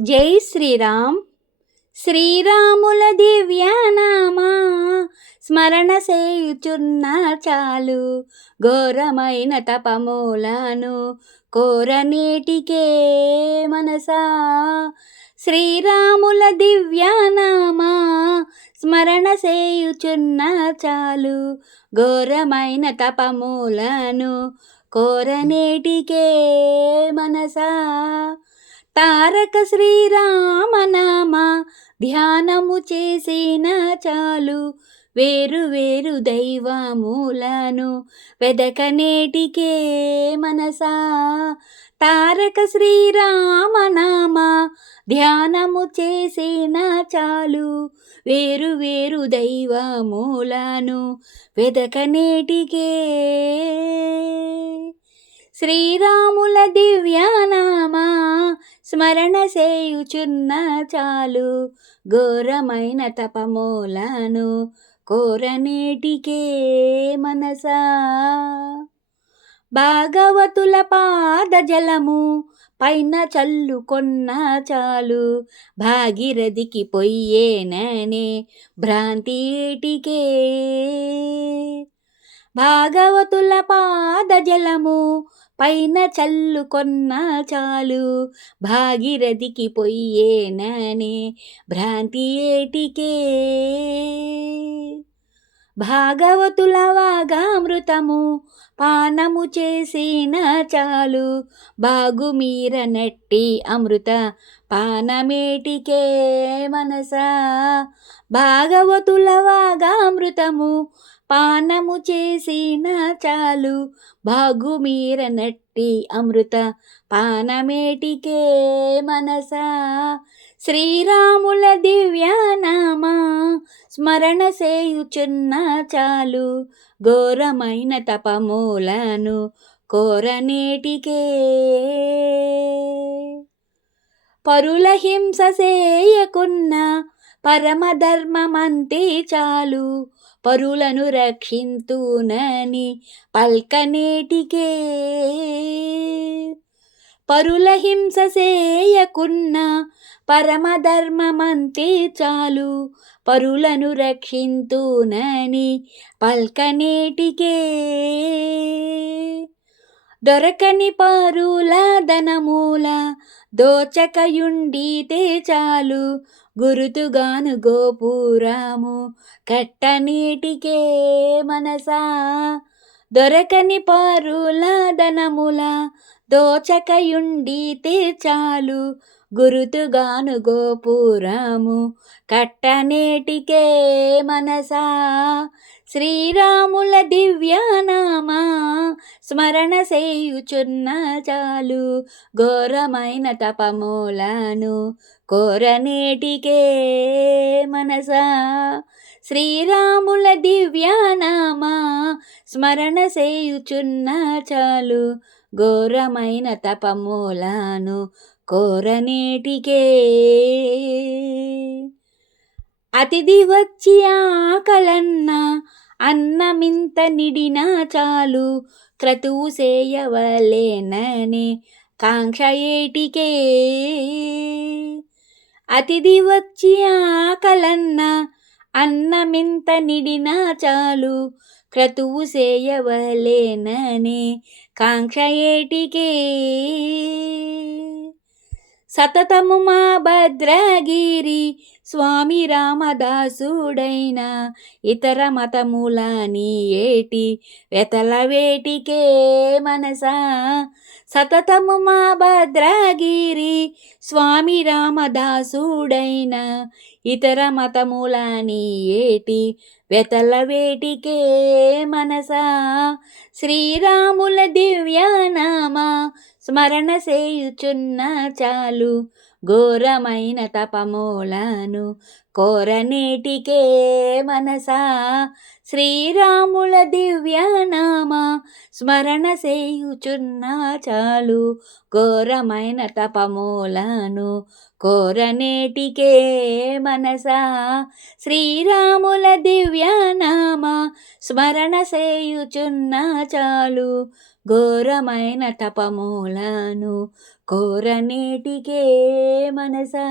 జై శ్రీరామ్. శ్రీరాముల దివ్యనామా స్మరణ చేయుచున్న చాలు, ఘోరమైన తపములను కోరనేటికే మనసా. శ్రీరాముల దివ్యనామా స్మరణ చేయుచున్న చాలు, ఘోరమైన తపములను కోరనేటికే మనసా. తారక శ్రీరామనామ ధ్యానము చేసిన చాలు, వేరు వేరు దైవములను వెదకనేటికే మనసా. తారక శ్రీరామనామ ధ్యానము చేసిన చాలు, వేరు వేరు దైవములను వెదకనేటికే. శ్రీరాముల దివ్యనామా స్మరణ చేయుచున్న చాలు, ఘోరమైన తపములను కోరనేటికే మనసా. భాగవతుల పాదజలము పైన చల్లుకొన్న చాలు, భాగీరథికి పొయ్యేననే భ్రాంతిటికే. భాగవతుల పాదజలము పైన చల్లుకొన్న చాలు, భాగీరథికి పొయ్యేననే భ్రాంతి ఏటికే. భాగవతుల వాగామృతము పానము చేసిన చాలు, బాగుమీర నట్టి అమృత పానమేటికే మనసా. భాగవతుల వాగామృతము పానము చేసిన చాలు, బాగుమీర నట్టి అమృత పానమేటికే మనసా. శ్రీరాముల దివ్యనామా స్మరణ చేయుచున్న చాలు, ఘోరమైన తపములను కోరనేటికే. పరుల హింస చేయకున్న పరమధర్మమంతే చాలు, పరులను రక్షింతునని పల్కనేటికే. పరుల హింస చేయకున్న పరమధర్మమంతే చాలు, పరులను రక్షింతునని పల్కనేటికే. దొరకని పరుల ధనమూల దోచకయుండితే చాలు, గురుతుగాను గోపురము కట్టనీటికే మనసా. దొరకని పరుల ధనముల దోచకయుండితే చాలు, గురుతుగాను గోపురము కట్టనేటికే మనసా. శ్రీరాముల దివ్యనామా స్మరణ చేయుచున్న చాలు, ఘోరమైన తపములను కోరనేటికే మనసా. శ్రీరాముల దివ్యనామా స్మరణ చేయుచున్న చాలు, ఘోరమైన తపములను కోరనేటికే. అతిథి వచ్చి ఆకలన్న అన్నమింత నిడినా చాలు, క్రతువు చేయవలేననే కాంక్ష ఏటికే. అతిథి వచ్చి ఆకలన్న అన్నమింత నిడినా చాలు, క్రతువు చేయవలేననే కాంక్ష ఏటికే. సతతము మా భద్రగిరి స్వామి రామదాసుడైన, ఇతర మతములని ఏటి వెతల వేటికే మనసా. సతతము మా భద్రగిరి స్వామి రామదాసుడైన, ఇతర మతములని ఏటి వెతల వేటికే మనసా. శ్రీరాముల దివ్యనామా స్మరణ చేయుచున్న చాలు, ఘోరమైన తపములను కోరనేటికే మనసా. శ్రీరాముల దివ్యనామా స్మరణ చేయుచున్న చాలు, ఘోరమైన తపములను కోరనేటికే మనసా. శ్రీరాముల దివ్యనామా స్మరణ చేయుచున్న చాలు, ఘోరమైన తపములను కోరనేటికే మనసా